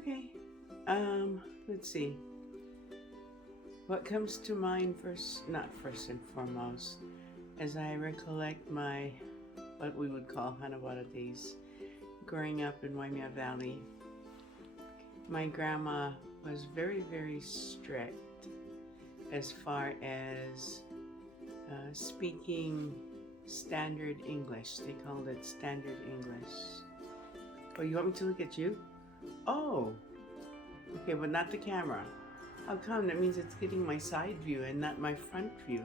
Okay. Let's see. What comes to mind first, not first and foremost, as I recollect my, what we would call Hanawara days, growing up in Waimea Valley. My grandma was very, very strict as far as speaking standard English. They called it standard English. Oh, you want me to look at you? Oh, okay, but not the camera. How come? That means it's getting my side view and not my front view.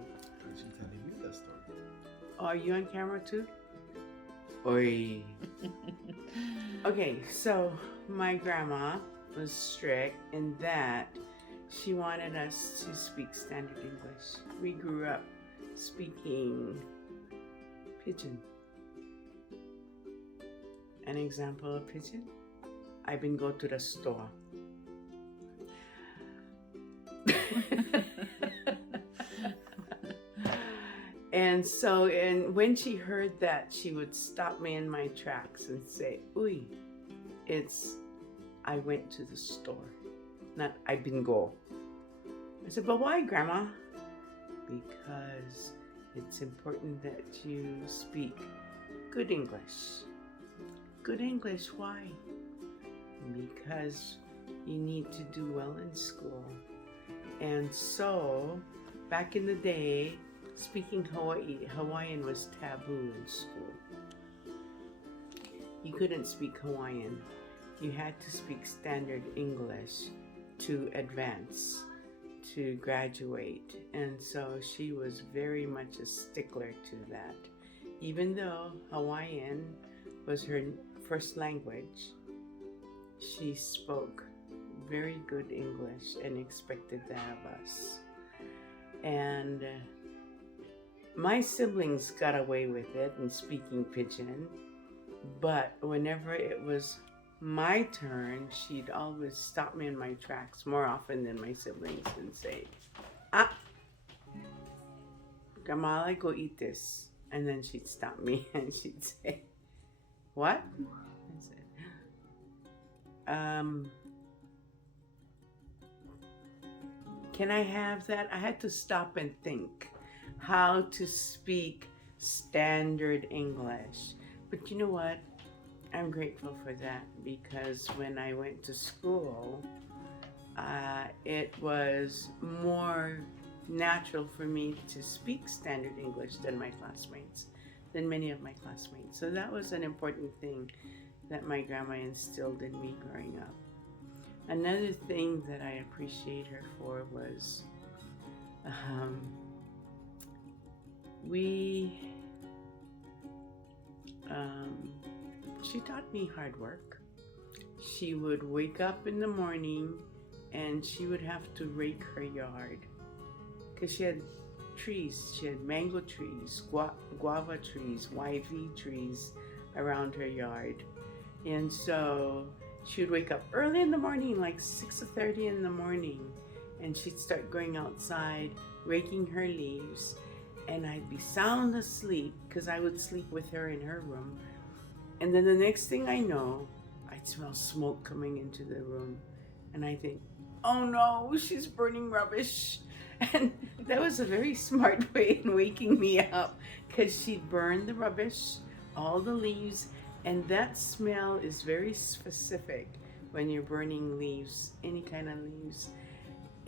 She's telling you that story. Oh, are you on camera too? Oi. Okay, so my grandma was strict in that she wanted us to speak standard English. We grew up speaking Pidgin. An example of Pidgin? I've been go to the store. And when she heard that, she would stop me in my tracks and say, "Uy, it's I went to the store, not I been go." I said, "But why, Grandma?" "Because it's important that you speak good English." "Good English, why?" "Because you need to do well in school." And so, back in the day, speaking Hawaiian was taboo in school. You couldn't speak Hawaiian. You had to speak standard English to advance, to graduate. And so she was very much a stickler to that. Even though Hawaiian was her first language, she spoke very good English and expected that of us. And my siblings got away with it in speaking Pidgin, but whenever it was my turn, she'd always stop me in my tracks more often than my siblings and say, "Ah, Grandma, I go eat this." And then she'd stop me and she'd say, "What?" I said, "Can I have that?" I had to stop and think how to speak standard English. But you know what? I'm grateful for that, because when I went to school, it was more natural for me to speak standard English than many of my classmates. So that was an important thing that my grandma instilled in me growing up. Another thing that I appreciate her for was she taught me hard work. She would wake up in the morning and she would have to rake her yard because she had trees. She had mango trees, guava trees, YV trees around her yard. And so she would wake up early in the morning, like 6:30 in the morning, and she'd start going outside, raking her leaves, and I'd be sound asleep because I would sleep with her in her room. And then the next thing I know, I'd smell smoke coming into the room, and I think, "Oh no, she's burning rubbish." And that was a very smart way in waking me up, because she'd burn the rubbish, all the leaves, and that smell is very specific when you're burning leaves, any kind of leaves.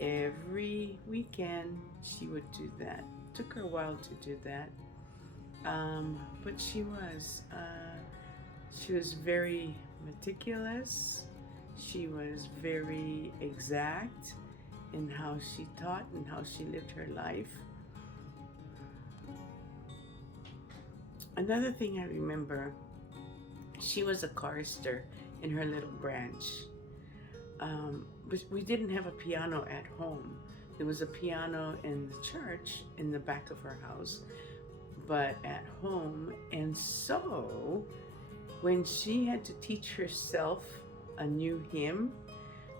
Every weekend she would do that. Took her a while to do that, but she was very meticulous. She was very exact in how she taught and how she lived her life. Another thing I remember, she was a chorister in her little branch. But we didn't have a piano at home. There was a piano in the church in the back of her house, but at home. And so when she had to teach herself a new hymn,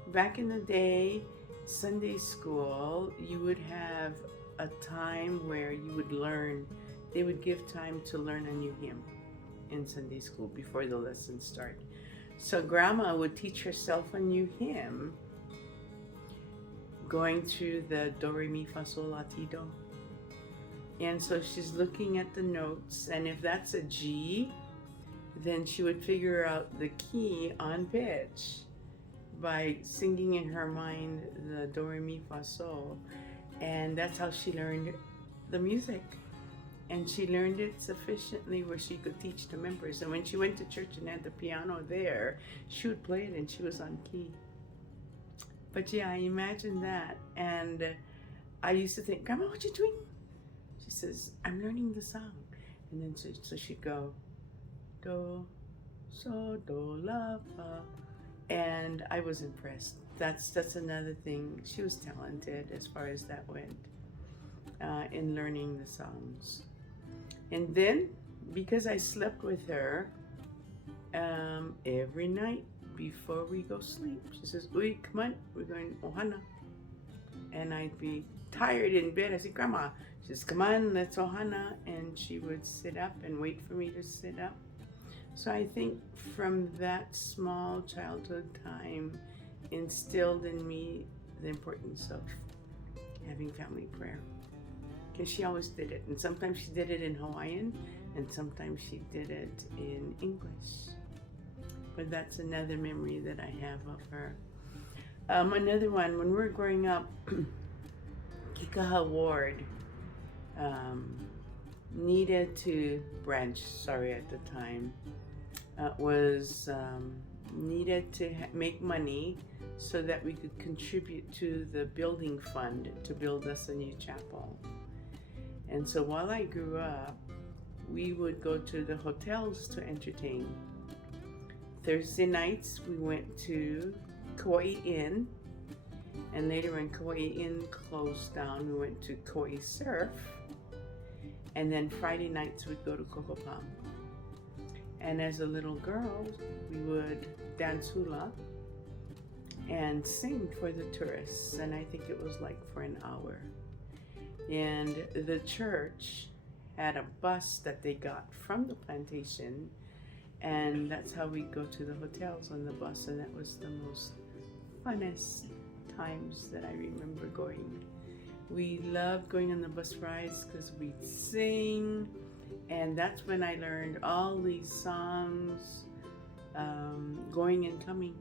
back in the day, Sunday school, you would have a time where you would learn, they would give time to learn a new hymn in Sunday school before the lesson started. So Grandma would teach herself a new hymn, going through the do, re, mi, fa, sol, la, ti, do. And so she's looking at the notes, and if that's a G, then she would figure out the key on pitch by singing in her mind the do, re, mi, fa, sol. And that's how she learned the music. And she learned it sufficiently where she could teach the members. And when she went to church and had the piano there, she would play it and she was on key. But yeah, I imagine that. And I used to think, Grandma, what you doing? She says, I'm learning the song. And then so she'd go, do, so, do, la, fa. And I was impressed. That's another thing. She was talented as far as that went in learning the songs. And then, because I slept with her every night before we go sleep, she says, Uy, come on, we're going Ohana. And I'd be tired in bed. I said, Grandma, she says, come on, let's Ohana. And she would sit up and wait for me to sit up. So I think from that small childhood time instilled in me the importance of having family prayer. Because she always did it. And sometimes she did it in Hawaiian, and sometimes she did it in English. But that's another memory that I have of her. Another one, when we were growing up, Kikaha Ward needed to branch, at the time, was needed to make money so that we could contribute to the building fund to build us a new chapel. And so while I grew up, we would go to the hotels to entertain. Thursday nights, we went to Kauai Inn, and later when Kauai Inn closed down, we went to Kauai Surf, and then Friday nights we'd go to Kokopam. And as a little girl, we would dance hula and sing for the tourists, and I think it was like for an hour. And the church had a bus that they got from the plantation, and that's how we go to the hotels on the bus, and that was the most funnest times that I remember going. We loved going on the bus rides because we'd sing, and that's when I learned all these songs, going and coming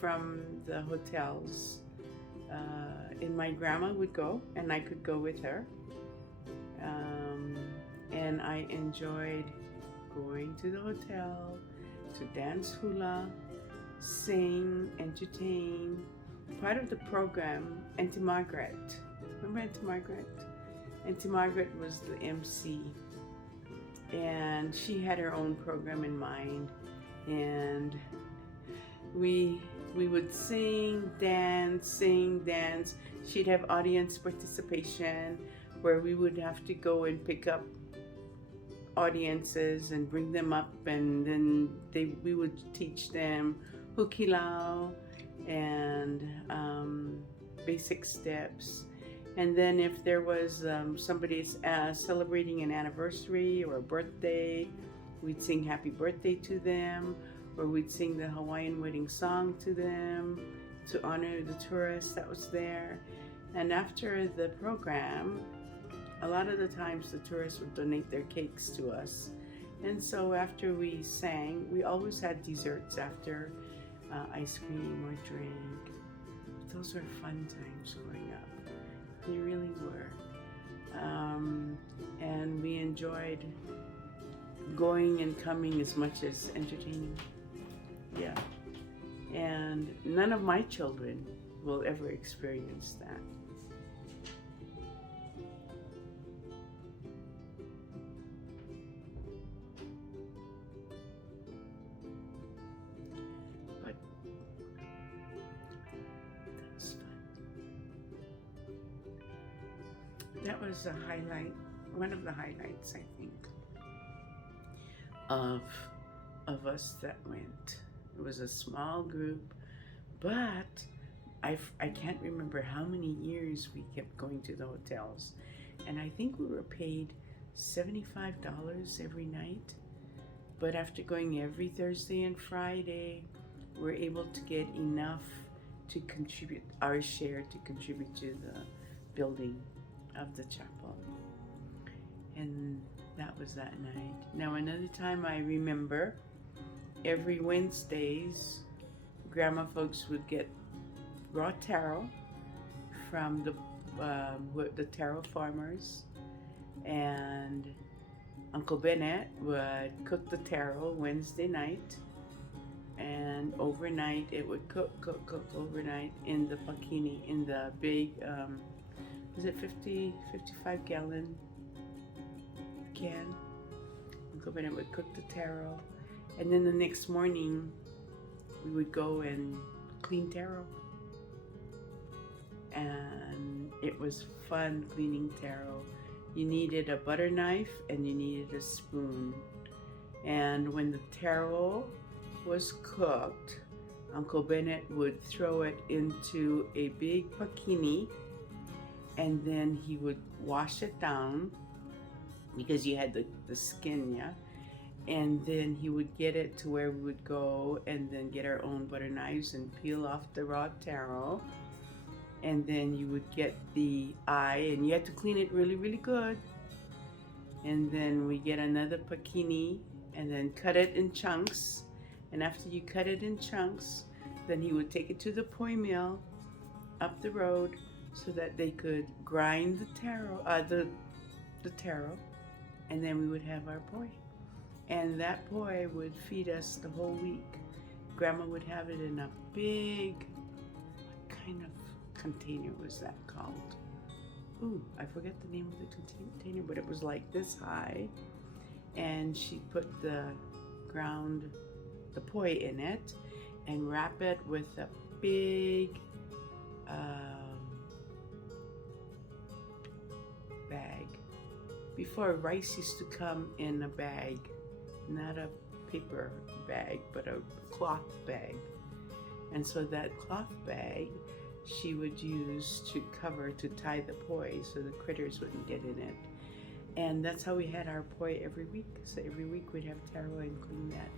from the hotels. And my grandma would go, and I could go with her. And I enjoyed going to the hotel to dance hula, sing, entertain. Part of the program, Auntie Margaret. Remember Auntie Margaret? Auntie Margaret was the MC. And she had her own program in mind. And we would sing, dance. She'd have audience participation where we would have to go and pick up audiences and bring them up, and then we would teach them hukilau and basic steps. And then if there was somebody celebrating an anniversary or a birthday, we'd sing happy birthday to them, or we'd sing the Hawaiian wedding song to them to honor the tourists that was there. And after the program, a lot of the times the tourists would donate their cakes to us. And so after we sang, we always had desserts after, ice cream or drink. Those were fun times growing up. They really were. And we enjoyed going and coming as much as entertaining. Yeah. And none of my children will ever experience that. But that was fun. That was a highlight, one of the highlights, I think, of us that went. It was a small group, but I can't remember how many years we kept going to the hotels. And I think we were paid $75 every night But after going every Thursday and Friday, we're able to get enough to contribute our share to contribute to the building of the chapel. And that was that night. Now another time I remember, every Wednesdays, grandma folks would get raw taro from the taro farmers, and Uncle Bennett would cook the taro Wednesday night, and overnight it would cook overnight in the pakini, in the big, was it 55 gallon can? Uncle Bennett would cook the taro, and then the next morning we would go and clean taro. And it was fun cleaning taro. You needed a butter knife and you needed a spoon. And when the taro was cooked, Uncle Bennett would throw it into a big pakini, and then he would wash it down because you had the skin, yeah? And then he would get it to where we would go and then get our own butter knives and peel off the raw taro. And then you would get the eye, and you had to clean it really, really good. And then we get another pakini and then cut it in chunks. And after you cut it in chunks, then he would take it to the poi mill up the road so that they could grind the taro, the taro, and then we would have our poi. And that poi would feed us the whole week. Grandma would have it in a big, what kind of container was that called? Ooh, I forget the name of the container, but it was like this high. And she put the poi in it and wrap it with a big bag. Before, rice used to come in a bag, not a paper bag, but a cloth bag. And so that cloth bag she would use to tie the poi so the critters wouldn't get in it. And that's how we had our poi every week. So every week we'd have taro and clean that.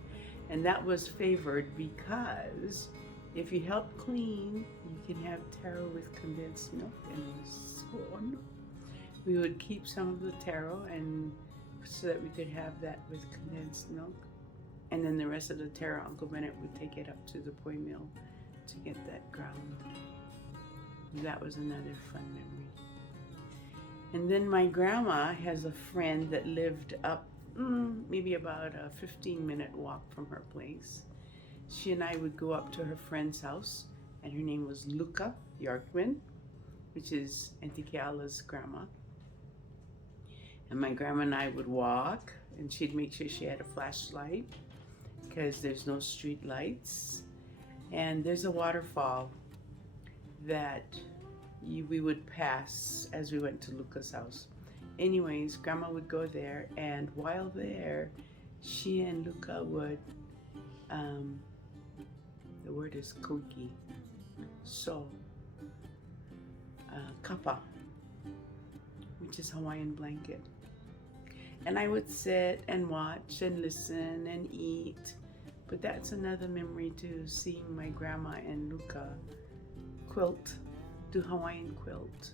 And that was favored because if you help clean, you can have taro with condensed milk, and it was so wonderful. We would keep some of the taro and so that we could have that with condensed milk. And then the rest of the taro, Uncle Bennett would take it up to the poi mill to get that ground. That was another fun memory. And then my grandma has a friend that lived up maybe about a 15-minute walk from her place. She and I would go up to her friend's house, and her name was Luca Yorkman, which is Auntie Keala's grandma. And my grandma and I would walk, and she'd make sure she had a flashlight because there's no street lights. And there's a waterfall that we would pass as we went to Luca's house. Anyways, grandma would go there, and while there, she and Luca would, the word is kuki, so, kapa, which is Hawaiian blanket. And I would sit and watch and listen and eat. But that's another memory too, seeing my grandma and Luca do Hawaiian quilt.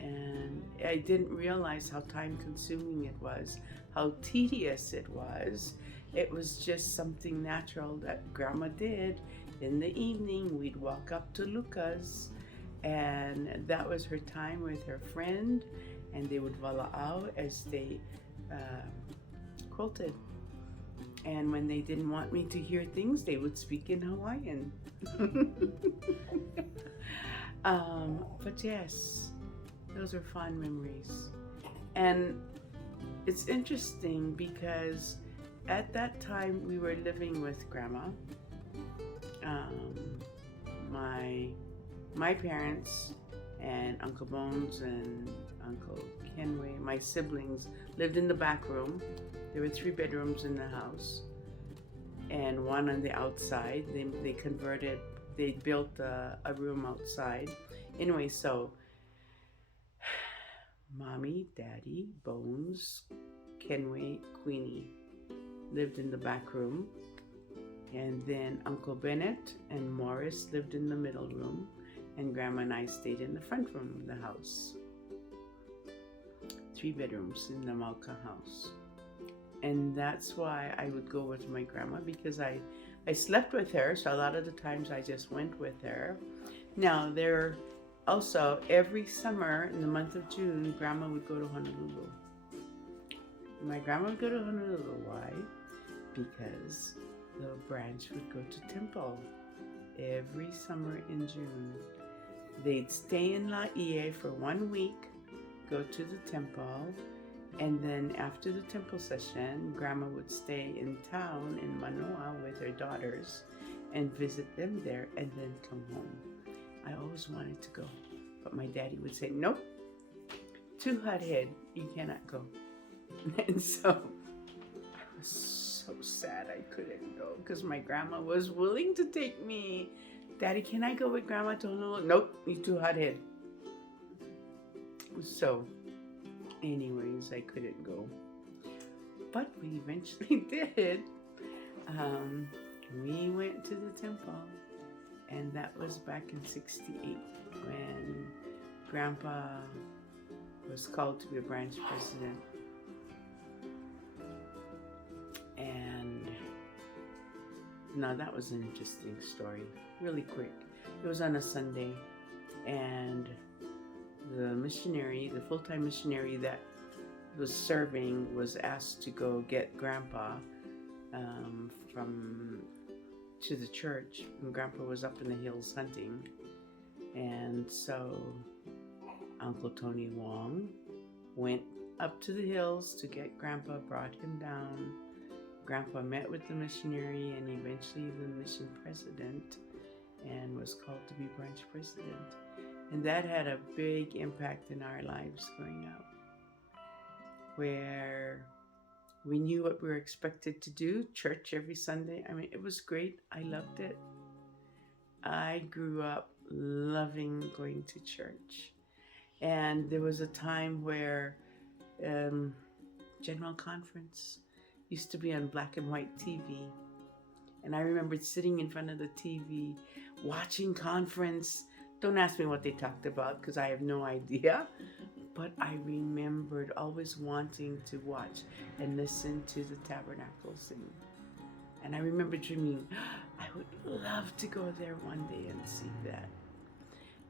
And I didn't realize how time consuming it was, how tedious it was. It was just something natural that grandma did. In the evening, we'd walk up to Luca's, and that was her time with her friend, and they would wala'au as they quilted. And when they didn't want me to hear things, they would speak in Hawaiian. But yes, those are fond memories. And it's interesting because at that time we were living with grandma. My parents and Uncle Bones and Uncle Kenway, my siblings, lived in the back room. There were 3 bedrooms in the house and one on the outside. They built a room outside. Anyway, so Mommy, Daddy, Bones, Kenway, Queenie, lived in the back room. And then Uncle Bennett and Morris lived in the middle room. And Grandma and I stayed in the front room of the house. 3 bedrooms in the Malka house. And that's why I would go with my grandma, because I slept with her. So a lot of the times I just went with her. Now, there also, every summer in the month of June, Grandma would go to Honolulu. My grandma would go to Honolulu. Why? Because the branch would go to Temple every summer in June. They'd stay in Laie for 1 week, go to the temple, and then after the temple session, Grandma would stay in town in Manoa with her daughters and visit them there and then come home. I always wanted to go, but my daddy would say, nope, too hot-head, you cannot go. And so I was so sad I couldn't go because my grandma was willing to take me. Daddy, can I go with Grandma to Honolulu? Nope, you're too hot-head. So anyways, I couldn't go. But we eventually did. We went to the temple, and that was back in '68 when Grandpa was called to be a branch president. And now that was an interesting story, really quick. It was on a Sunday, and the missionary, the full-time missionary that was serving, was asked to go get Grandpa to the church. And Grandpa was up in the hills hunting, and so Uncle Tony Wong went up to the hills to get Grandpa, brought him down. Grandpa met with the missionary and eventually the mission president, and was called to be branch president. And that had a big impact in our lives growing up, where we knew what we were expected to do, church every Sunday. I mean, it was great. I loved it. I grew up loving going to church. And there was a time where General Conference used to be on black and white TV. And I remembered sitting in front of the TV, watching conference. Don't ask me what they talked about because I have no idea. But I remembered always wanting to watch and listen to the tabernacle sing. And I remember dreaming, I would love to go there one day and see that.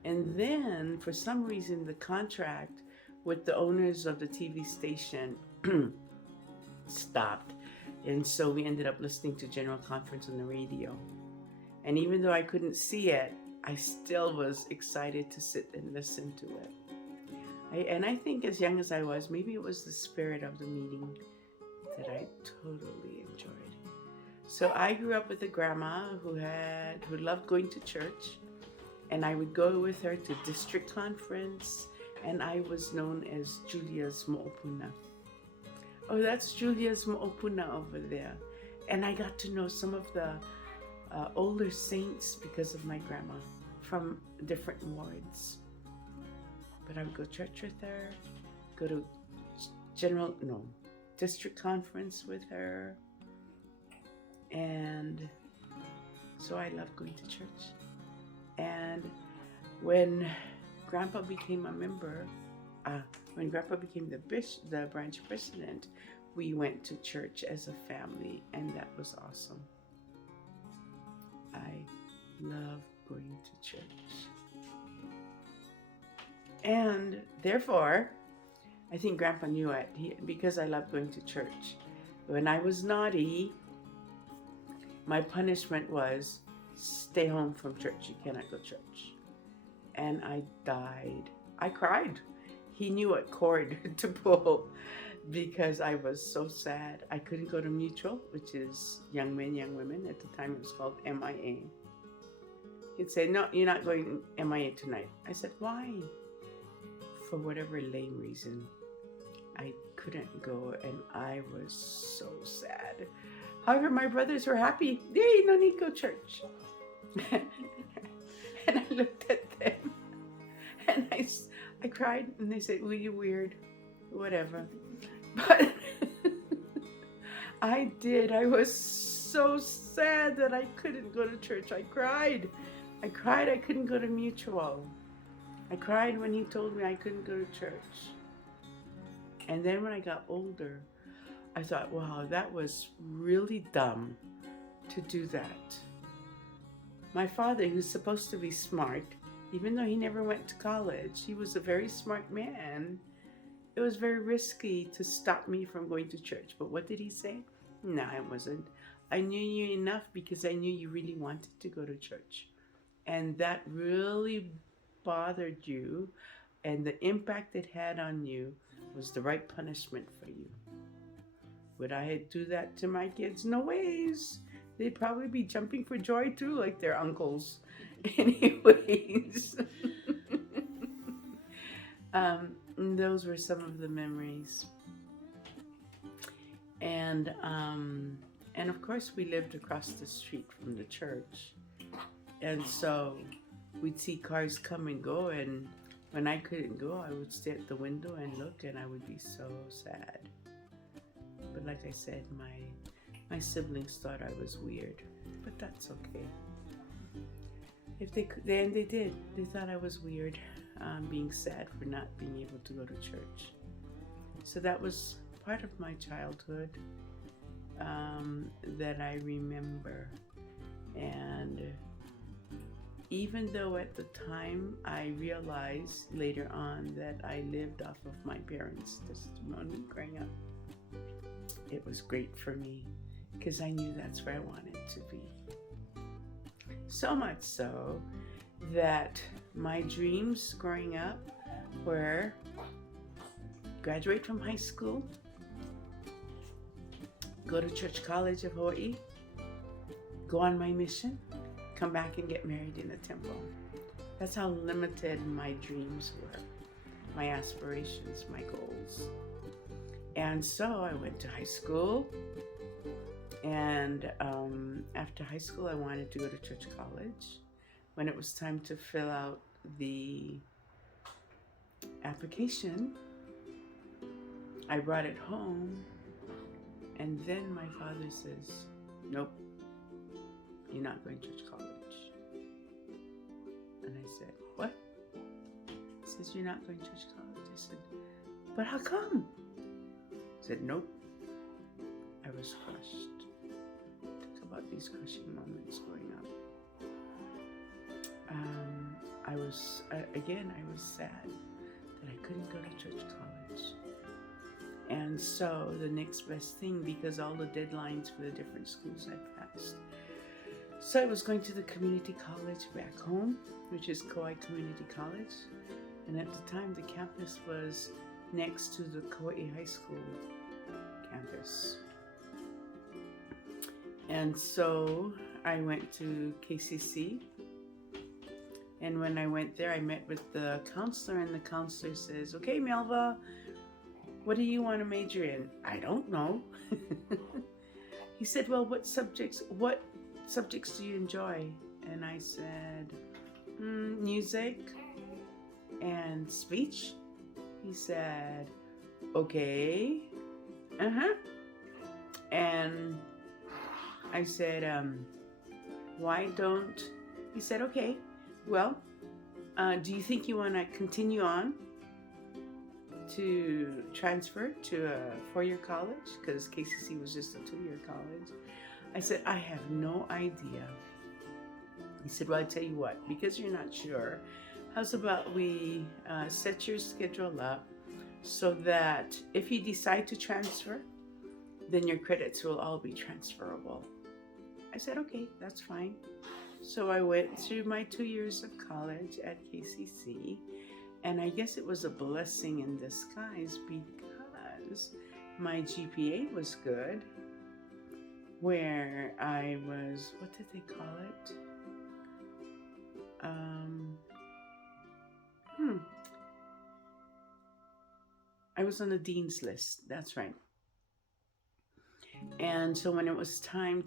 And then, for some reason, the contract with the owners of the TV station stopped. And so we ended up listening to General Conference on the radio. And even though I couldn't see it, I still was excited to sit and listen to it. And I think as young as I was, maybe it was the spirit of the meeting that I totally enjoyed. So I grew up with a grandma who loved going to church, and I would go with her to district conference, and I was known as Julia's Mo'opuna. Oh, that's Julia's Mo'opuna over there. And I got to know some of the older saints because of my grandma from different wards. But I would go to church with her, go to district conference with her. And so I loved going to church. And when Grandpa became a member, when Grandpa became the branch president, we went to church as a family, and that was awesome. I love going to church. And therefore, I think Grandpa knew it, because I loved going to church. When I was naughty, my punishment was stay home from church. You cannot go to church. And I died. I cried. He knew what cord to pull because I was so sad. I couldn't go to Mutual, which is Young Men, Young Women. At the time, it was called MIA. He'd say, no, you're not going MIA tonight. I said, why? For whatever lame reason, I couldn't go, and I was so sad. However, my brothers were happy. Yay, no need to go to church. And I looked at them, and I cried, and they said, well, you're weird, whatever. But I did. I was so sad that I couldn't go to church. I cried. I cried I couldn't go to Mutual. I cried when he told me I couldn't go to church. And then when I got older, I thought, wow, that was really dumb to do that. My father, who's supposed to be smart, even though he never went to college, he was a very smart man. It was very risky to stop me from going to church. But what did he say? No, it wasn't. I knew you enough because I knew you really wanted to go to church. And that really bothered you, and the impact it had on you was the right punishment for you. Would I do that to my kids? No ways. They'd probably be jumping for joy too, like their uncles. Anyways, those were some of the memories. And of course, we lived across the street from the church, and so we'd see cars come and go. And when I couldn't go, I would stay at the window and look, and I would be so sad. But like I said, my siblings thought I was weird, but that's okay. If they could, and they did. They thought I was weird, being sad for not being able to go to church. So that was part of my childhood that I remember. And even though at the time I realized later on that I lived off of my parents' testimony growing up, it was great for me because I knew that's where I wanted to be. So much so that my dreams growing up were graduate from high school, go to Church College of Hawaii, go on my mission, come back and get married in a temple. That's how limited my dreams were, my aspirations, my goals. And so I went to high school, and after high school I wanted to go to Church College. When it was time to fill out the application, I brought it home, and then my father says, nope, you're not going to Church College. And I said, what? He says, you're not going to Church College. I said, but how come? He said, nope. I was crushed. Talk about these crushing moments growing up. I was sad that I couldn't go to Church College. And so the next best thing, because all the deadlines for the different schools had passed, so I was going to the community college back home, which is Kauai Community College. And at the time, the campus was next to the Kauai High School campus. And so I went to KCC. And when I went there, I met with the counselor, and the counselor says, okay, Melva, what do you want to major in? I don't know. He said, well, what subjects do you enjoy? And I said, music and speech. He said, okay. And I said, why don't, he said, okay, well, do you think you want to continue on to transfer to a four-year college? Because KCC was just a two-year college. I said, I have no idea. He said, well, I tell you what, because you're not sure, how's about we set your schedule up so that if you decide to transfer, then your credits will all be transferable. I said, okay, that's fine. So I went through my 2 years of college at KCC, and I guess it was a blessing in disguise because my GPA was good, where I was, what did they call it? I was on the dean's list, that's right. And so when it was time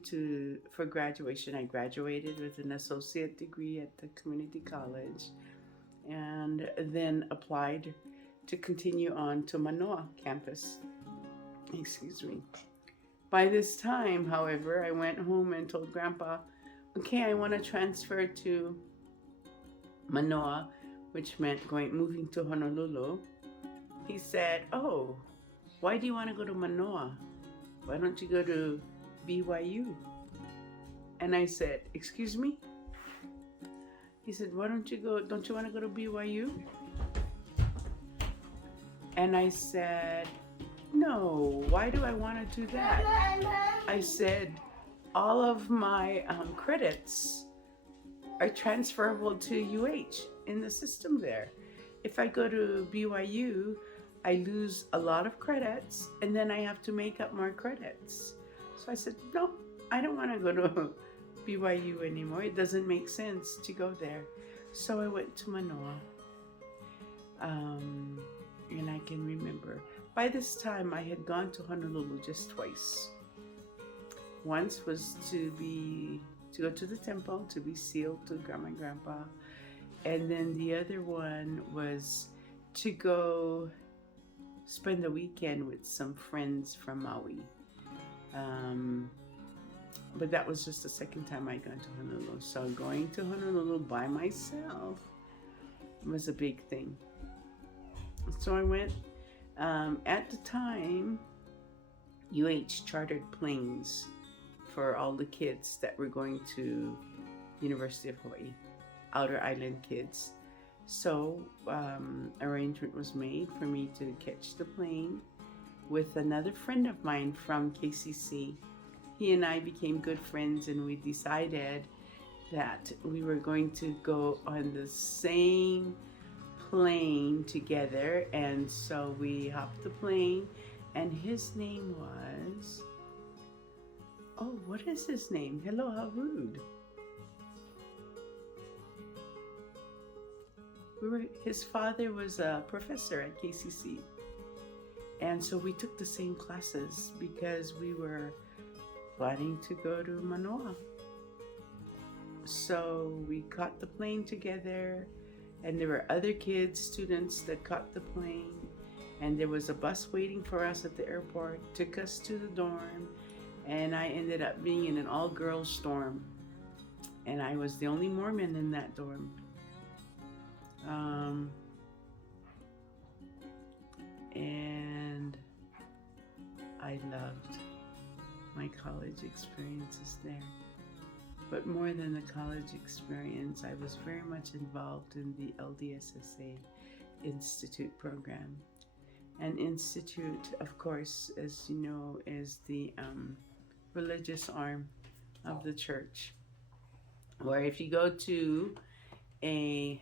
for graduation, I graduated with an associate degree at the community college, and then applied to continue on to Manoa campus. Excuse me. By this time, however, I went home and told Grandpa, okay, I want to transfer to Manoa, which meant moving to Honolulu. He said, oh, why do you want to go to Manoa? Why don't you go to BYU? And I said, excuse me? He said, don't you want to go to BYU? And I said, no, why do I want to do that? I said, all of my credits are transferable to UH in the system there. If I go to BYU, I lose a lot of credits and then I have to make up more credits. So I said, no, I don't want to go to BYU anymore. It doesn't make sense to go there. So I went to Manoa. And I can remember, by this time I had gone to Honolulu just twice. Once was to go to the temple to be sealed to Grandma and Grandpa. And then the other one was to go spend the weekend with some friends from Maui. But that was just the second time I'd gone to Honolulu. So going to Honolulu by myself was a big thing. So I went. At the time, UH chartered planes for all the kids that were going to University of Hawaii, outer island kids. So arrangement was made for me to catch the plane with another friend of mine from KCC. He and I became good friends, and we decided that we were going to go on the same plane together. And so we hopped the plane, and his name was, oh, what is his name? Hello, how rude. His father was a professor at KCC. And so we took the same classes because we were planning to go to Manoa. So we caught the plane together, and there were other kids, students that caught the plane, and there was a bus waiting for us at the airport, took us to the dorm, and I ended up being in an all-girls dorm, and I was the only Mormon in that dorm. And I loved my college experiences there. But more than the college experience, I was very much involved in the LDSSA Institute program. And Institute, of course, as you know, is the religious arm of the church, where if you go to a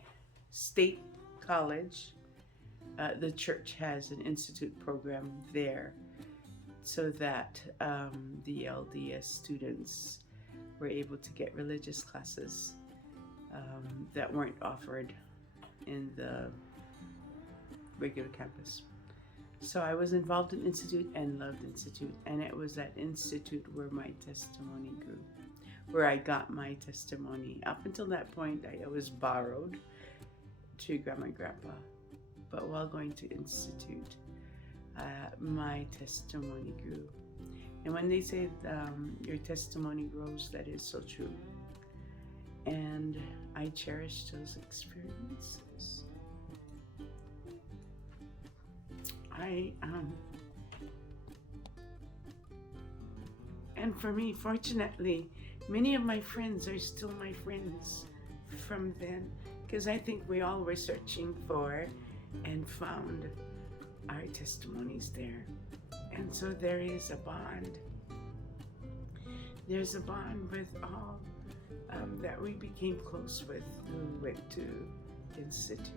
state college, the church has an institute program there, so that the LDS students were able to get religious classes that weren't offered in the regular campus. So I was involved in Institute and loved Institute, and it was at Institute where my testimony grew, where I got my testimony. Up until that point, I was borrowed to Grandma and Grandpa, but while going to Institute, my testimony grew. And when they say your testimony grows, that is so true. And I cherish those experiences. And for me, fortunately, many of my friends are still my friends from then, because I think we all were searching for and found our testimonies there. And so there is a bond. There's a bond with all that we became close with who went to Institute.